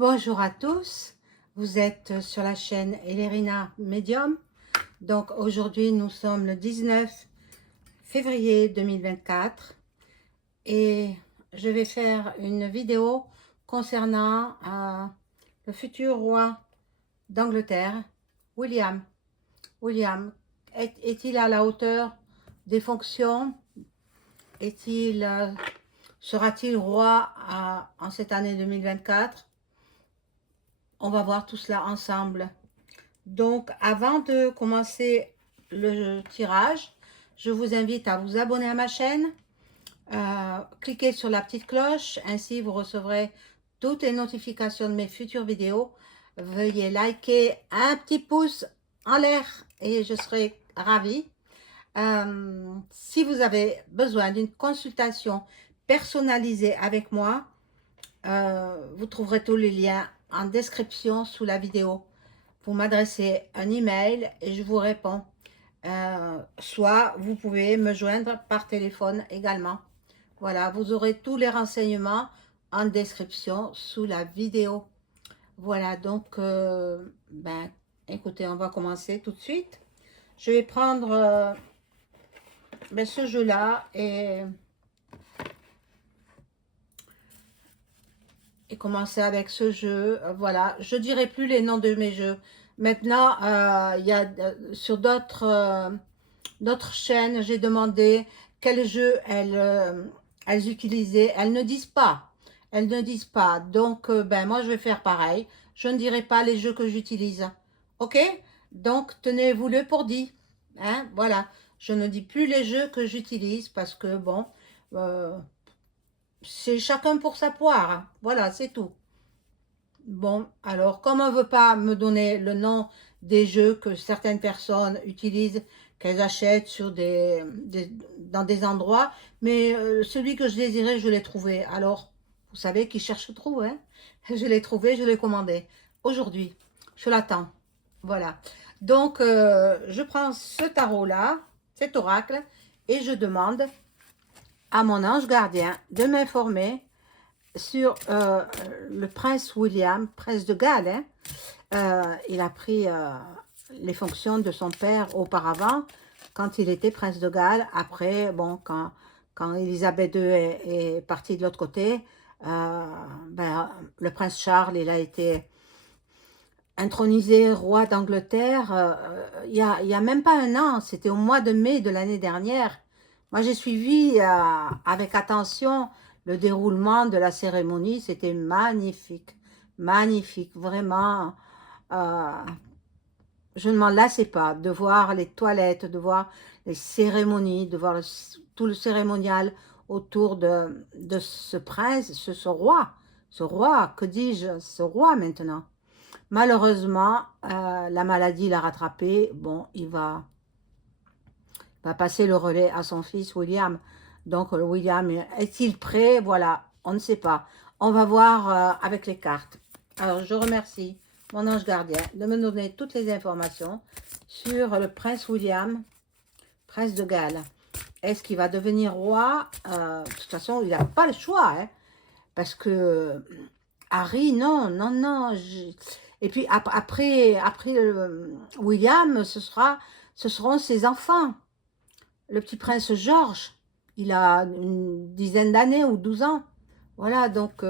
Bonjour à tous, vous êtes sur la chaîne Elerina Medium. Donc aujourd'hui nous sommes le 19 février 2024 et je vais faire une vidéo concernant le futur roi d'Angleterre, William. William, est-il à la hauteur des fonctions? Sera-t-il roi en cette année 2024? On va voir tout cela ensemble. Donc, avant de commencer le tirage, je vous invite à vous abonner à ma chaîne, cliquez sur la petite cloche, ainsi vous recevrez toutes les notifications de mes futures vidéos. Veuillez liker, un petit pouce en l'air et je serai ravie. Si vous avez besoin d'une consultation personnalisée avec moi, vous trouverez tous les liens en description sous la vidéo. Vous m'adressez un email et je vous réponds. Soit vous pouvez me joindre par téléphone également. Voilà, vous aurez tous les renseignements en description sous la vidéo. Voilà, donc, écoutez, on va commencer tout de suite. Je vais prendre ce jeu-là et commencer avec ce jeu. Voilà, je dirai plus les noms de mes jeux. Maintenant, il y a sur d'autres chaînes, j'ai demandé quels jeux elles utilisaient. Elles ne disent pas. Elles ne disent pas. Donc, moi, je vais faire pareil. Je ne dirai pas les jeux que j'utilise. OK? Donc, tenez-vous-le pour dit. Hein? Voilà. Je ne dis plus les jeux que j'utilise parce que, bon, c'est chacun pour sa poire. Hein. Voilà, c'est tout. Bon, alors, comme on ne veut pas me donner le nom des jeux que certaines personnes utilisent, qu'elles achètent sur dans des endroits, mais celui que je désirais, je l'ai trouvé. Alors, vous savez, qui cherche trouve, hein? Je l'ai trouvé, je l'ai commandé. Aujourd'hui, je l'attends. Voilà. Donc, je prends ce tarot-là, cet oracle, et je demande à mon ange gardien de m'informer sur le prince William, prince de Galles. Hein. Il a pris les fonctions de son père auparavant, quand il était prince de Galles. Après, bon, quand Élisabeth II est partie de l'autre côté, le prince Charles, il a été intronisé roi d'Angleterre. Il y a même pas un an, c'était au mois de mai de l'année dernière. Moi, j'ai suivi avec attention le déroulement de la cérémonie. C'était magnifique, magnifique, vraiment. Euh, je ne m'en lassais pas de voir les toilettes, de voir les cérémonies, de voir tout le cérémonial autour de ce prince, ce roi, que dis-je, ce roi maintenant. Malheureusement, la maladie l'a rattrapé. Bon, il va passer le relais à son fils William. Donc, William, est-il prêt? Voilà, on ne sait pas. On va voir avec les cartes. Alors, je remercie mon ange gardien de me donner toutes les informations sur le prince William, prince de Galles. Est-ce qu'il va devenir roi? De toute façon, il n'a pas le choix, hein, parce que Harry, non, non, non. Et puis, après William, ce seront ses enfants. Le petit prince George, il a une dizaine d'années ou 12 ans. Voilà, donc,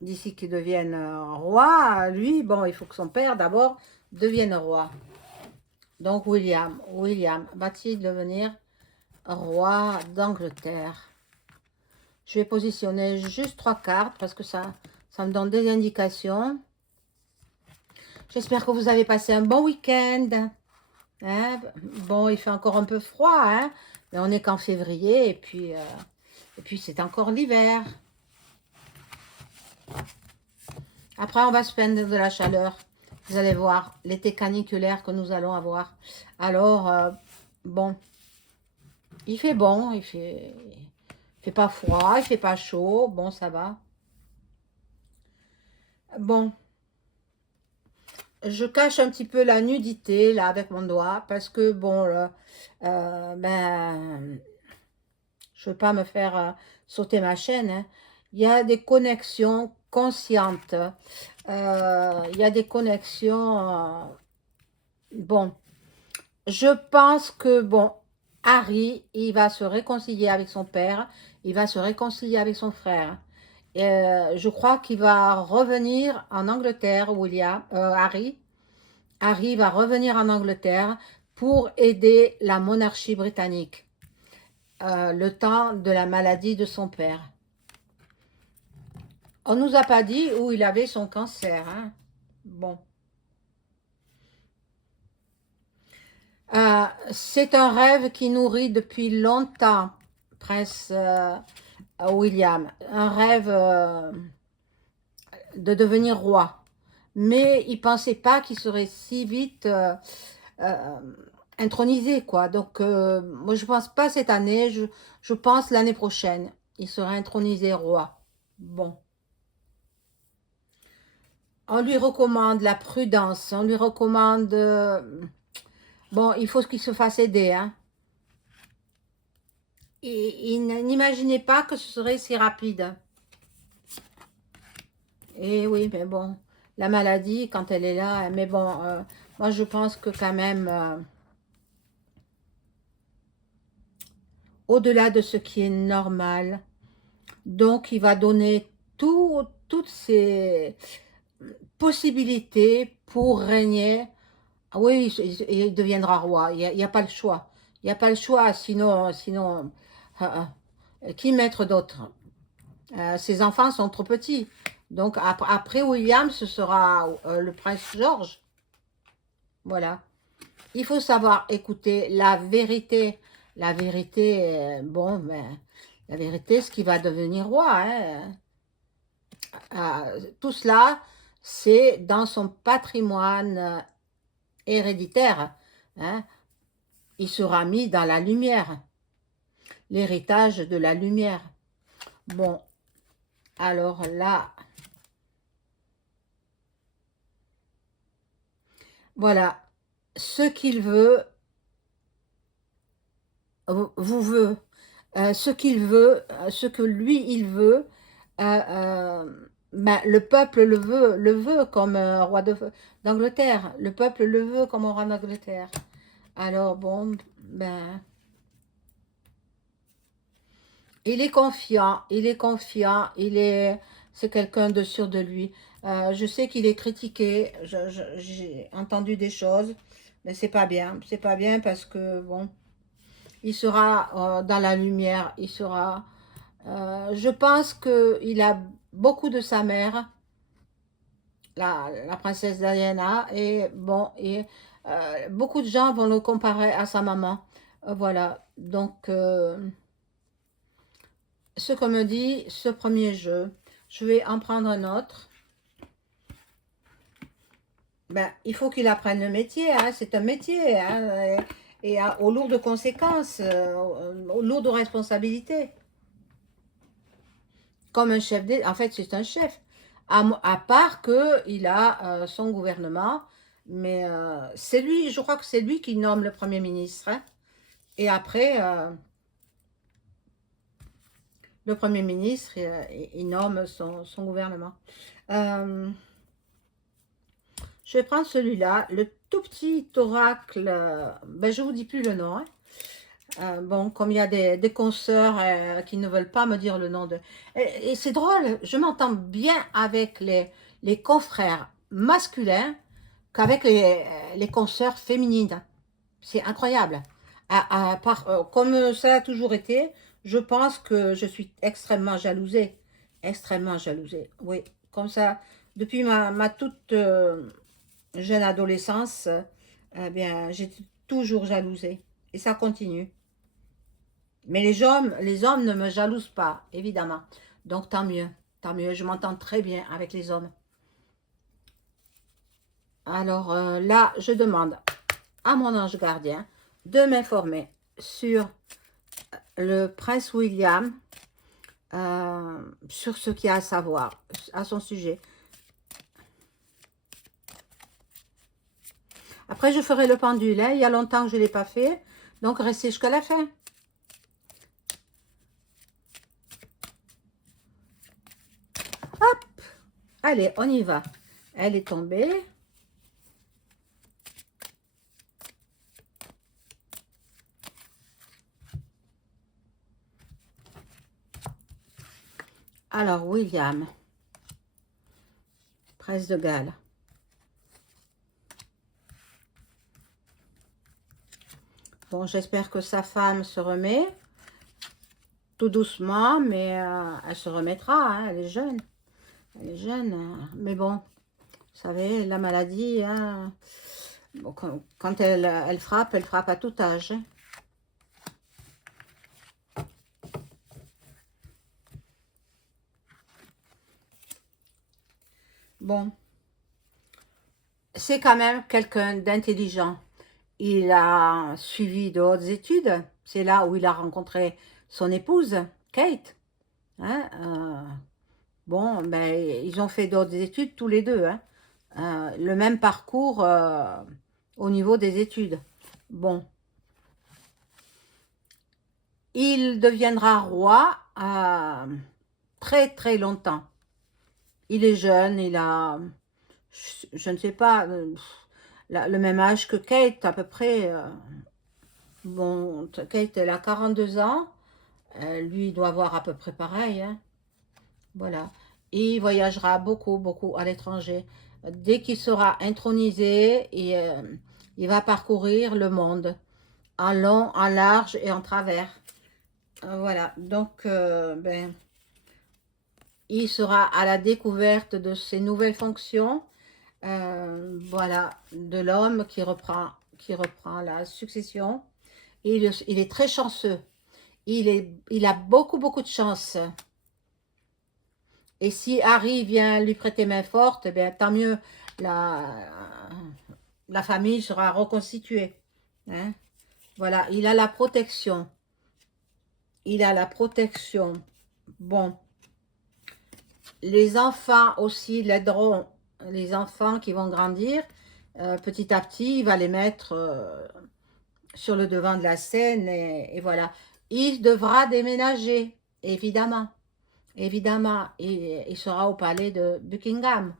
d'ici qu'il devienne roi, lui, bon, il faut que son père, d'abord, devienne roi. Donc, William va-t-il devenir roi d'Angleterre? Je vais positionner juste 3 cartes parce que ça me donne des indications. J'espère que vous avez passé un bon week-end. Hein? Bon, il fait encore un peu froid, hein? Mais on est qu'en février et puis c'est encore l'hiver. Après, on va se plaindre de la chaleur. Vous allez voir l'été caniculaire que nous allons avoir. Alors, bon, il fait bon, il fait pas froid, il fait pas chaud. Bon, ça va. Bon, je cache un petit peu la nudité là avec mon doigt parce que bon, je veux pas me faire sauter ma chaîne. Hein. Il y a des connexions consciente. Il y a des connexions. Bon, je pense que, bon, Harry, il va se réconcilier avec son père, il va se réconcilier avec son frère. Je crois qu'il va revenir en Angleterre, Harry. Harry va revenir en Angleterre pour aider la monarchie britannique, le temps de la maladie de son père. On nous a pas dit où il avait son cancer, hein. Bon. C'est un rêve qui nourrit depuis longtemps, Prince William. Un rêve de devenir roi. Mais il pensait pas qu'il serait si vite euh, intronisé, quoi. Donc, moi, je pense pas cette année, je pense l'année prochaine. Il sera intronisé roi. Bon. On lui recommande la prudence, on lui recommande... bon, il faut qu'il se fasse aider, hein. Il n'imaginait pas que ce serait si rapide. Et oui, mais bon, la maladie, quand elle est là, mais bon, moi je pense que quand même, au-delà de ce qui est normal, donc il va donner toutes ses possibilités pour régner. Ah oui, il deviendra roi, il y a pas le choix. Il n'y a pas le choix, sinon qui mettre d'autre? Ses enfants sont trop petits. Donc après William, ce sera le prince George. Voilà. Il faut savoir écouter la vérité. La vérité, bon, ben, la vérité, ce qui va devenir roi, hein. Tout cela, c'est dans son patrimoine héréditaire, hein. Il sera mis dans la lumière, l'héritage de la lumière. Bon, alors là, voilà, ce qu'il veut, vous veut, ce qu'il veut, ce que lui il veut, ben, le peuple le veut comme roi d'Angleterre. Le peuple le veut comme roi d'Angleterre. Alors bon, ben, il est confiant, c'est quelqu'un de sûr de lui. Je sais qu'il est critiqué, j'ai entendu des choses, mais c'est pas bien parce que bon, il sera dans la lumière, il sera. Je pense que il a beaucoup de sa mère, la princesse Diana, et bon, et beaucoup de gens vont le comparer à sa maman. Voilà, donc. Ce qu'on me dit, ce premier jeu, je vais en prendre un autre. Ben, il faut qu'il apprenne le métier, hein, c'est un métier, hein, et aux lourdes conséquences, aux lourdes responsabilités. Comme un chef en fait, c'est un chef. À part qu'il a son gouvernement, mais c'est lui, je crois que c'est lui qui nomme le Premier ministre, hein. Et après, le Premier ministre, il nomme son gouvernement. Euh, Je vais prendre celui-là, le tout petit oracle, ben je ne vous dis plus le nom, hein. Bon, comme il y a des consoeurs qui ne veulent pas me dire le nom de... Et c'est drôle, je m'entends bien avec les confrères masculins qu'avec les consoeurs féminines. C'est incroyable. Comme ça a toujours été, je pense que je suis extrêmement jalousée. Extrêmement jalousée, oui. Comme ça, depuis ma toute jeune adolescence, eh bien, j'étais toujours jalousée. Et ça continue. Mais les hommes ne me jalousent pas, évidemment. Donc tant mieux. Tant mieux, je m'entends très bien avec les hommes. Alors là, je demande à mon ange gardien de m'informer sur le prince William, sur ce qu'il y a à savoir à son sujet. Après, je ferai le pendule, hein. Il y a longtemps que je ne l'ai pas fait, donc restez jusqu'à la fin. Hop, Allez, on y va. Elle est tombée. Alors, William, Prince de Galles. Bon, j'espère que sa femme se remet. Tout doucement, mais elle se remettra, hein, elle est jeune. Elle est jeune, mais bon, vous savez, la maladie, hein, bon, quand elle frappe à tout âge. Hein. Bon, c'est quand même quelqu'un d'intelligent. Il a suivi de hautes études. C'est là où il a rencontré son épouse, Kate. Hein, bon, ben, ils ont fait d'autres études tous les deux. Hein. Le même parcours au niveau des études. Bon, il deviendra roi très très longtemps. Il est jeune, il a, je ne sais pas, le même âge que Kate à peu près. Bon, Kate, elle a 42 ans. Lui, il doit avoir à peu près pareil. Hein. Voilà. Et il voyagera beaucoup, beaucoup à l'étranger. Dès qu'il sera intronisé, il va parcourir le monde, en long, en large et en travers. Voilà. Donc, ben, il sera à la découverte de ses nouvelles fonctions. Voilà, de l'homme qui reprend la succession. Il est très chanceux. Il a beaucoup, beaucoup de chance. Et si Harry vient lui prêter main forte, eh bien, tant mieux, la famille sera reconstituée. Hein. Voilà, il a la protection. Il a la protection. Bon, les enfants aussi l'aideront. Les enfants qui vont grandir, petit à petit, il va les mettre sur le devant de la scène et voilà. Il devra déménager, évidemment. Évidemment, il sera au palais de Buckingham.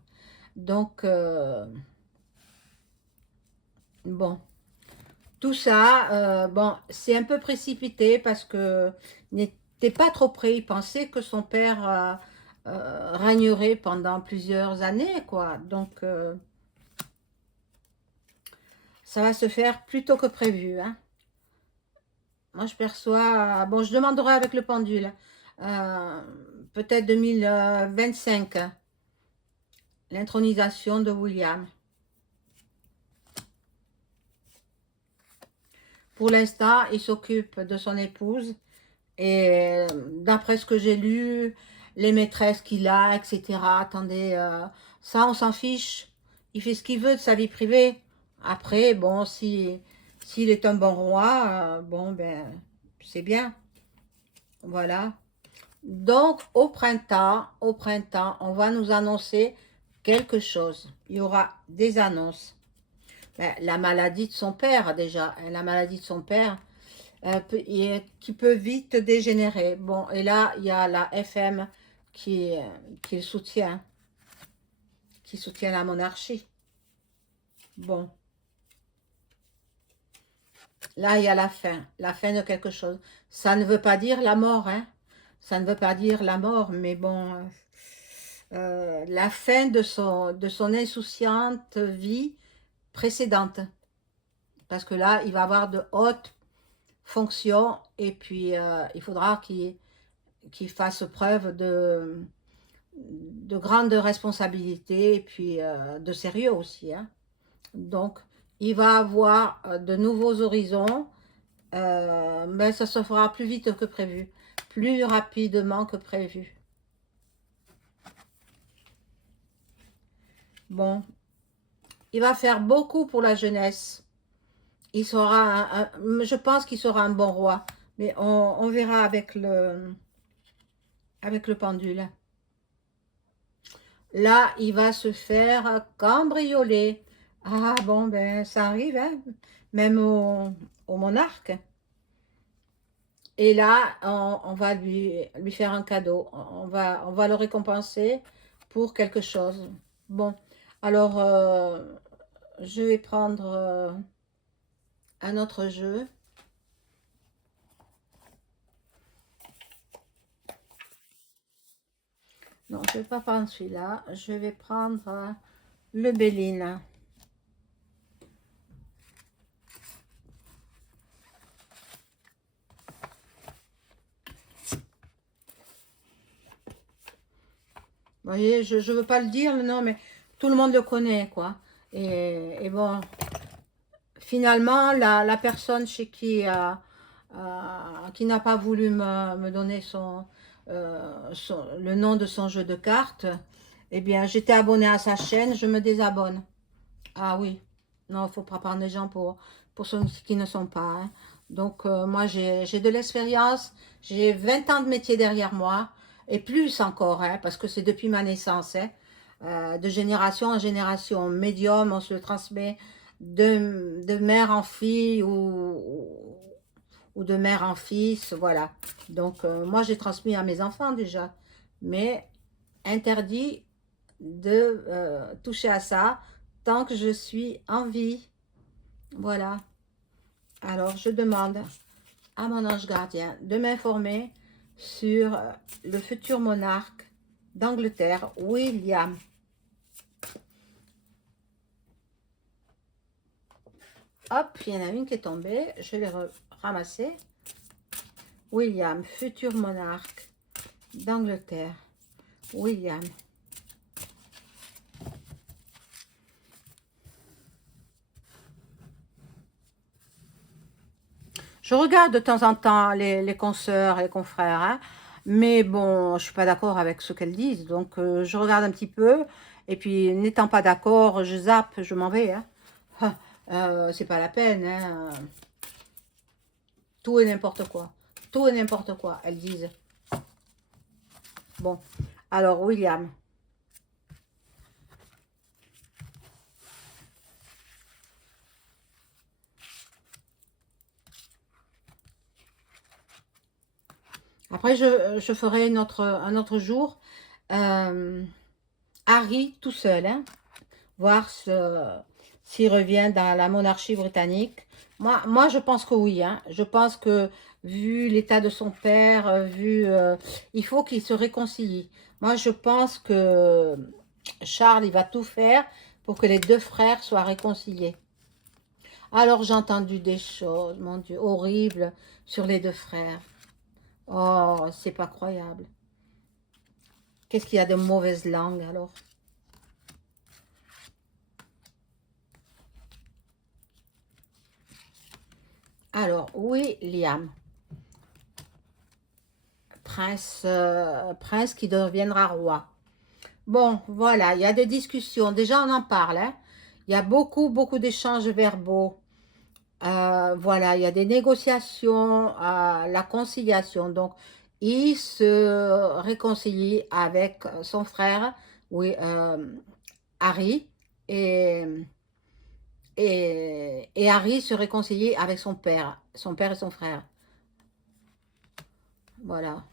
Donc, bon, tout ça, bon, c'est un peu précipité parce que il n'était pas trop prêt. Il pensait que son père régnerait pendant plusieurs années, quoi. Donc, ça va se faire plus tôt que prévu, hein. Moi, je perçois, bon, je demanderai avec le pendule, euh, peut-être 2025, l'intronisation de William. Pour l'instant, il s'occupe de son épouse et d'après ce que j'ai lu, les maîtresses qu'il a, etc. Attendez, ça, on s'en fiche. Il fait ce qu'il veut de sa vie privée. Après, bon, s'il est un bon roi, bon, ben, c'est bien. Voilà. Donc, au printemps, on va nous annoncer quelque chose. Il y aura des annonces. Ben, la maladie de son père, déjà. La maladie de son père, qui peut vite dégénérer. Bon, et là, il y a la FM qui le soutient, qui soutient la monarchie. Bon, là, il y a la fin de quelque chose. Ça ne veut pas dire la mort, hein. Ça ne veut pas dire la mort, mais bon, la fin de son insouciante vie précédente. Parce que là, il va avoir de hautes fonctions et puis il faudra qu'il fasse preuve de grande responsabilité et puis de sérieux aussi. Hein. Donc, il va avoir de nouveaux horizons, mais ça se fera plus vite que prévu, plus rapidement que prévu. Bon, il va faire beaucoup pour la jeunesse. Il sera, je pense qu'il sera un bon roi, mais on verra avec le pendule. Là, il va se faire cambrioler. Ah bon, ben ça arrive, hein, même au monarque. Et là, on va lui faire un cadeau. On va le récompenser pour quelque chose. Bon, alors, je vais prendre un autre jeu. Non, je ne vais pas prendre celui-là. Je vais prendre le Béline. Vous voyez, je ne veux pas le dire, non, mais tout le monde le connaît, quoi. Et bon, finalement, la personne chez qui n'a pas voulu me donner le nom de son jeu de cartes, eh bien, j'étais abonnée à sa chaîne, je me désabonne. Ah oui, non, il faut pas prendre les gens pour ceux qui ne sont pas, hein. Donc, moi, j'ai de l'expérience, j'ai 20 ans de métier derrière moi, et plus encore, hein, parce que c'est depuis ma naissance, hein, de génération en génération. Médium, on se le transmet de mère en fille ou de mère en fils, voilà. Donc, moi, j'ai transmis à mes enfants déjà, mais interdit de toucher à ça tant que je suis en vie. Voilà. Alors, je demande à mon ange gardien de m'informer sur le futur monarque d'Angleterre, William. Hop, il y en a une qui est tombée. Je l'ai ramassée. William, futur monarque d'Angleterre. William. Je regarde de temps en temps les consoeurs et les confrères, hein, mais bon, je ne suis pas d'accord avec ce qu'elles disent, donc je regarde un petit peu, et puis n'étant pas d'accord, je zappe, je m'en vais. Hein. C'est pas la peine, hein. Tout et n'importe quoi. Tout et n'importe quoi, elles disent. Bon, alors William. Après, je ferai un autre jour. Harry tout seul, hein, voir s'il revient dans la monarchie britannique. Moi, je pense que oui. Hein. Je pense que vu l'état de son père, il faut qu'il se réconcilie. Moi, je pense que Charles, il va tout faire pour que les deux frères soient réconciliés. Alors, j'ai entendu des choses, mon Dieu, horribles sur les deux frères. Oh, c'est pas croyable. Qu'est-ce qu'il y a de mauvaise langue, alors? Alors, William, prince qui deviendra roi. Bon, voilà, il y a des discussions. Déjà, on en parle, hein. Il y a beaucoup, beaucoup d'échanges verbaux. Voilà, il y a des négociations, la conciliation. Donc, il se réconcilie avec son frère, oui, Harry, et, et Harry se réconcilie avec son père et son frère. Voilà.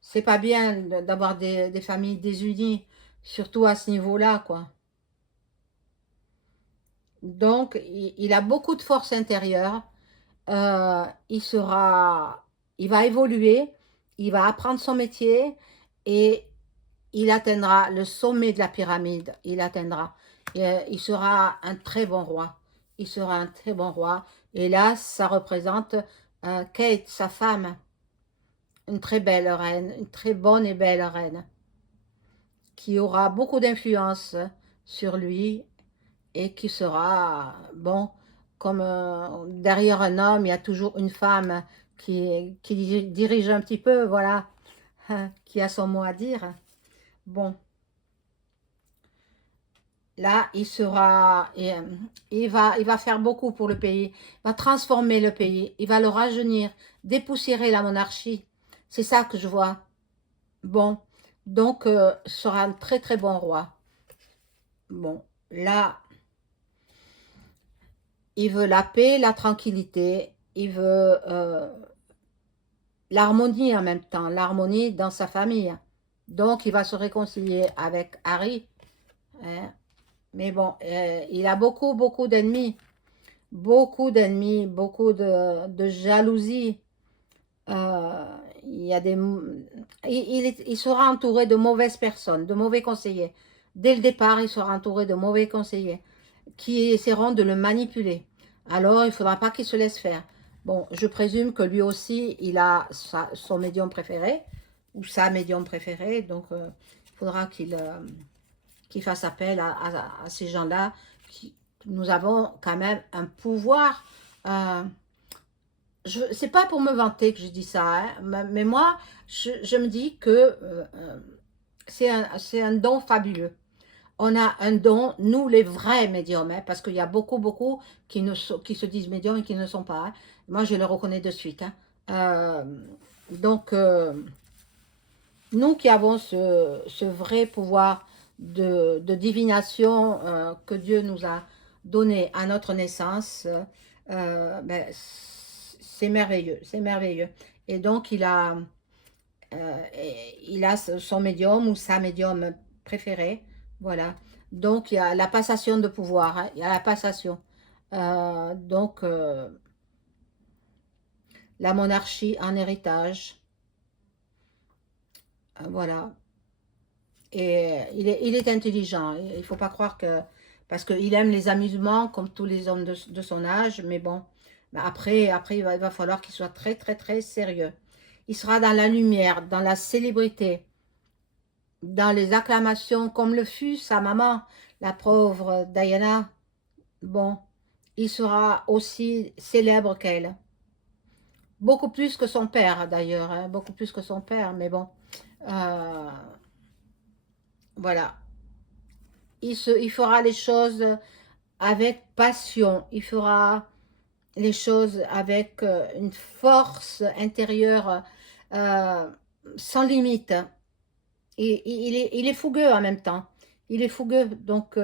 C'est pas bien d'avoir des familles désunies, surtout à ce niveau-là, quoi. Donc, il a beaucoup de force intérieure. Il sera, il va évoluer, il va apprendre son métier et il atteindra le sommet de la pyramide. Il atteindra. Et, il sera un très bon roi. Il sera un très bon roi. Et là, ça représente Kate, sa femme, une très belle reine, une très bonne et belle reine, qui aura beaucoup d'influence sur lui et qui sera, bon, comme derrière un homme, il y a toujours une femme qui dirige un petit peu, voilà, qui a son mot à dire. Bon, là, il va faire beaucoup pour le pays, il va transformer le pays, il va le rajeunir, dépoussiérer la monarchie. C'est ça que je vois. Bon, donc, ce sera un très très bon roi. Bon, là, il veut la paix, la tranquillité, il veut l'harmonie en même temps, l'harmonie dans sa famille. Donc, il va se réconcilier avec Harry. Hein. Mais bon, il a beaucoup, beaucoup de jalousie. Euh, il y a des, il sera entouré de mauvaises personnes, de mauvais conseillers. Dès le départ, il sera entouré de mauvais conseillers qui essaieront de le manipuler. Alors, il ne faudra pas qu'il se laisse faire. Bon, je présume que lui aussi, il a son médium préféré, ou sa médium préférée, donc il faudra qu'il fasse appel à ces gens-là. Nous avons quand même un pouvoir. C'est pas pour me vanter que je dis ça, hein, mais moi, je me dis que c'est un don fabuleux. On a un don, nous les vrais médiums, hein, parce qu'il y a beaucoup qui se disent médiums et qui ne sont pas. Hein. Moi, je le reconnais de suite. Hein. Euh, donc, nous qui avons ce vrai pouvoir de divination que Dieu nous a donné à notre naissance, ben, c'est merveilleux, c'est merveilleux. Et donc, il a son médium ou sa médium préférée, voilà. Donc, il y a la passation de pouvoir, hein, il y a la passation. Donc, la monarchie en héritage, voilà. Et il est intelligent. Il ne faut pas croire que... Parce qu'il aime les amusements comme tous les hommes de son âge. Mais bon, après il va falloir qu'il soit très sérieux. Il sera dans la lumière, dans la célébrité, dans les acclamations, comme le fut sa maman, la pauvre Diana. Bon, il sera aussi célèbre qu'elle. Beaucoup plus que son père, d'ailleurs. Hein, beaucoup plus que son père, mais bon. Euh, voilà. Il fera les choses avec passion, il fera les choses avec une force intérieure sans limite. Et, il est fougueux en même temps. Il est fougueux, donc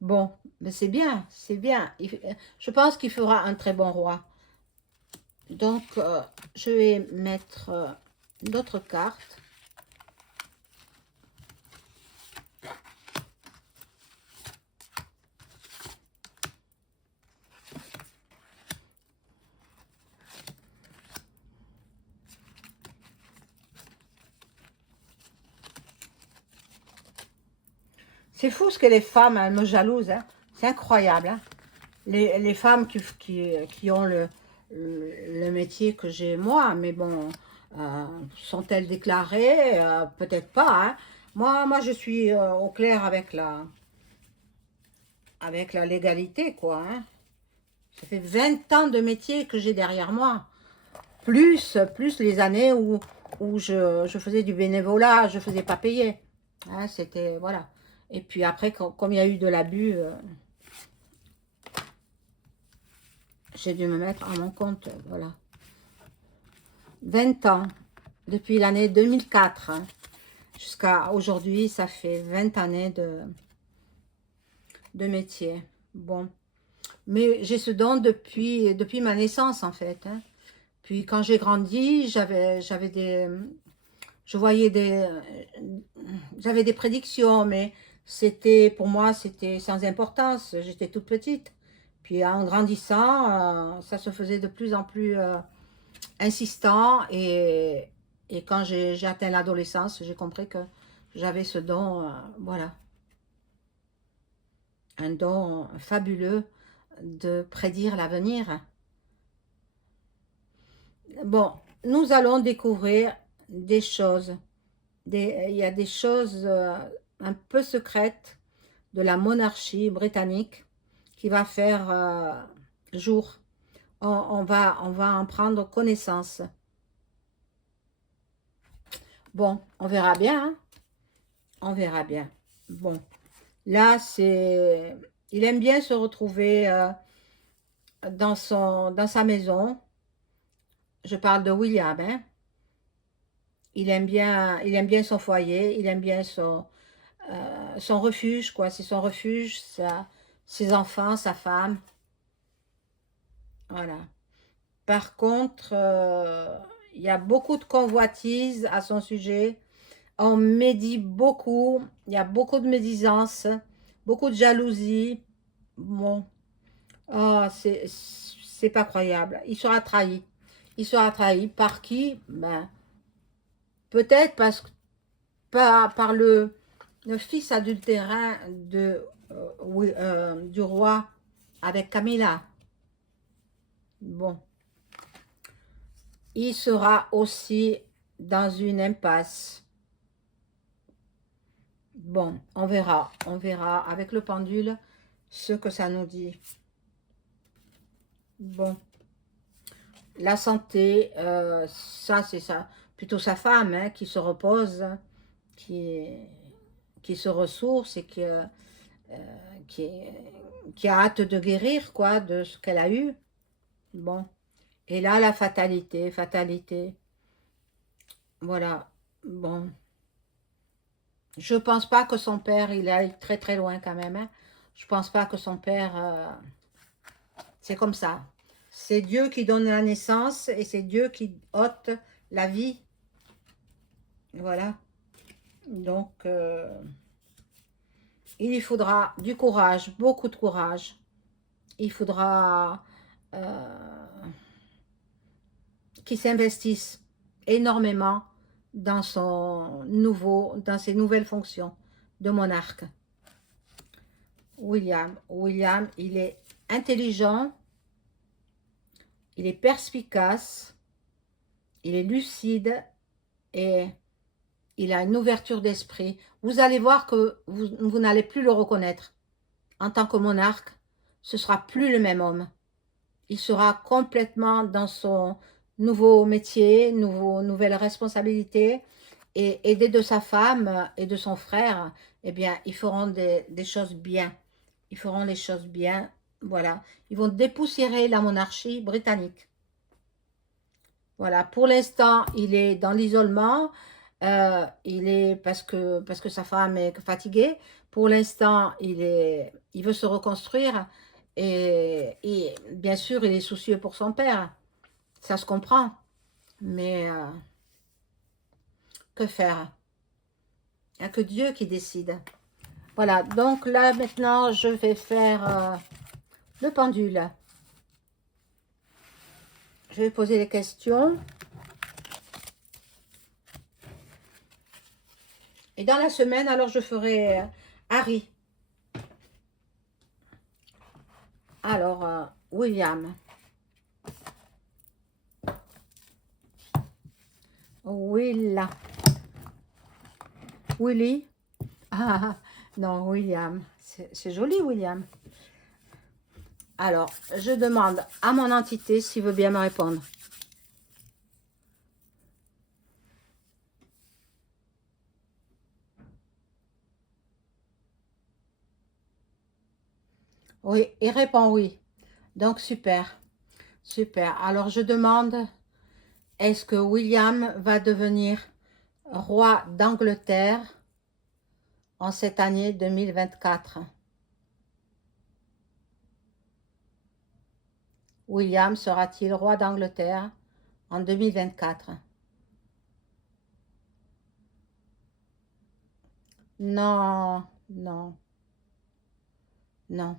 bon, mais c'est bien, c'est bien. Je pense qu'il fera un très bon roi. Donc, je vais mettre d'autres cartes. C'est fou ce que les femmes, elles me jalousent. Hein. C'est incroyable. Hein. Les femmes qui ont le métier que j'ai moi, mais bon, sont-elles déclarées? Peut-être pas. Hein. Moi, je suis au clair avec la légalité, quoi. Hein. Ça fait 20 ans de métier que j'ai derrière moi. Plus les années où je faisais du bénévolat, je ne faisais pas payer. Hein, c'était, voilà. Et puis après, comme il y a eu de l'abus, j'ai dû me mettre à mon compte, voilà. 20 ans, depuis l'année 2004, hein, jusqu'à aujourd'hui, ça fait 20 années de métier. Bon, mais j'ai ce don depuis ma naissance, en fait. Hein. Puis quand j'ai grandi, j'avais des prédictions, mais pour moi, c'était sans importance. J'étais toute petite. Puis en grandissant, ça se faisait de plus en plus insistant et quand j'ai atteint l'adolescence, j'ai compris que j'avais ce don, voilà, un don fabuleux de prédire l'avenir. Bon, nous allons découvrir des choses. Il y a des choses un peu secrètes de la monarchie britannique qui va faire jour. On va en prendre connaissance. Bon, on verra bien. Hein. On verra bien. Bon, là, il aime bien se retrouver dans sa maison. Je parle de William. Hein. Il aime bien son foyer. Il aime bien son refuge, quoi. C'est son refuge, ses enfants, sa femme. Voilà. Par contre, il y a beaucoup de convoitises à son sujet. On médit beaucoup. Il y a beaucoup de médisance, beaucoup de jalousie. Bon, oh, c'est pas croyable. Il sera trahi. Il sera trahi par qui? Ben, peut-être par le fils adultérin oui, du roi avec Camilla. Bon, il sera aussi dans une impasse. Bon, on verra avec le pendule ce que ça nous dit. Bon, la santé, ça c'est ça, plutôt sa femme hein, qui se repose, qui, qui se ressource et qui, qui a hâte de guérir quoi, de ce qu'elle a eu. Bon, et là la fatalité, fatalité, voilà. Bon, je pense pas que son père, il aille très très loin quand même. Hein. Je pense pas que son père, c'est comme ça. C'est Dieu qui donne la naissance et c'est Dieu qui ôte la vie. Voilà. Donc, il lui faudra du courage, beaucoup de courage. Il faudra qu'il s'investisse énormément dans dans ses nouvelles fonctions de monarque. William, il est intelligent, il est perspicace, il est lucide et il a une ouverture d'esprit. Vous allez voir que vous n'allez plus le reconnaître. En tant que monarque, ce sera plus le même homme. Il sera complètement dans son nouveau métier, nouvelle responsabilité. Et aidé de sa femme et de son frère, eh bien, ils feront des choses bien. Ils feront les choses bien. Voilà. Ils vont dépoussiérer la monarchie britannique. Voilà, pour l'instant, il est dans l'isolement. Il est parce que sa femme est fatiguée. Pour l'instant, il veut se reconstruire et bien sûr, il est soucieux pour son père. Ça se comprend. Mais que faire? Il n'y a que Dieu qui décide. Voilà, donc là, maintenant, je vais faire le pendule. Je vais poser les questions. Et dans la semaine, alors, je ferai Harry. Alors, William. Willa. Willy. Ah, non, William. C'est joli, William. Alors, je demande à mon entité s'il veut bien me répondre. Oui, il répond oui. Donc, super. Super. Alors, je demande, est-ce que William va devenir roi d'Angleterre en cette année 2024? William sera-t-il roi d'Angleterre en 2024? Non, non, non.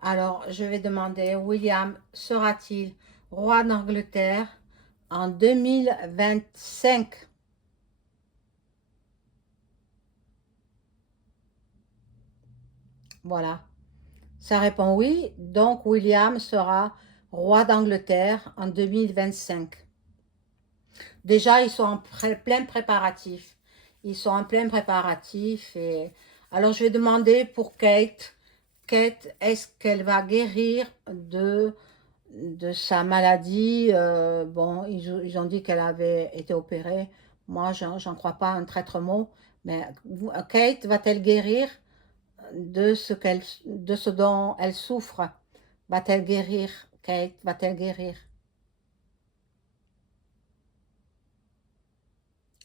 Alors, je vais demander, William sera-t-il roi d'Angleterre en 2025? Voilà. Ça répond oui. Donc, William sera roi d'Angleterre en 2025. Déjà, ils sont en plein préparatif. Ils sont en plein préparatif. Et... alors, je vais demander pour Kate. Kate, est-ce qu'elle va guérir de sa maladie? Bon, ils ont dit qu'elle avait été opérée. Moi, j'en crois pas un traître mot. Mais Kate va-t-elle guérir de ce dont elle souffre? Va-t-elle guérir? Kate, va-t-elle guérir?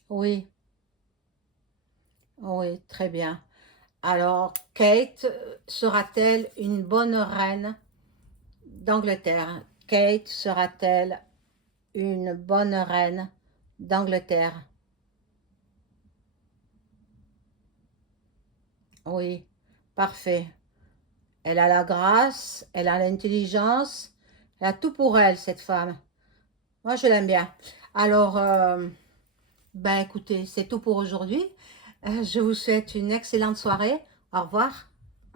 Oui, oui, très bien. Alors, Kate sera-t-elle une bonne reine d'Angleterre? Kate sera-t-elle une bonne reine d'Angleterre. Oui, parfait. Elle a la grâce, elle a l'intelligence, elle a tout pour elle, cette femme. Moi, je l'aime bien. Alors, ben écoutez, c'est tout pour aujourd'hui. Je vous souhaite une excellente soirée. Au revoir.